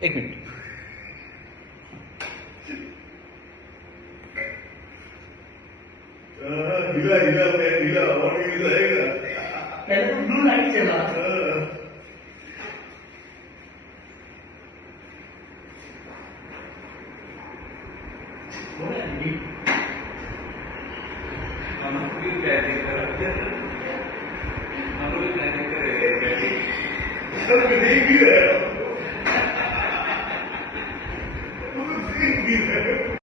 एक मिनिट. पहले तो ब्लू लाइट चला. नहीं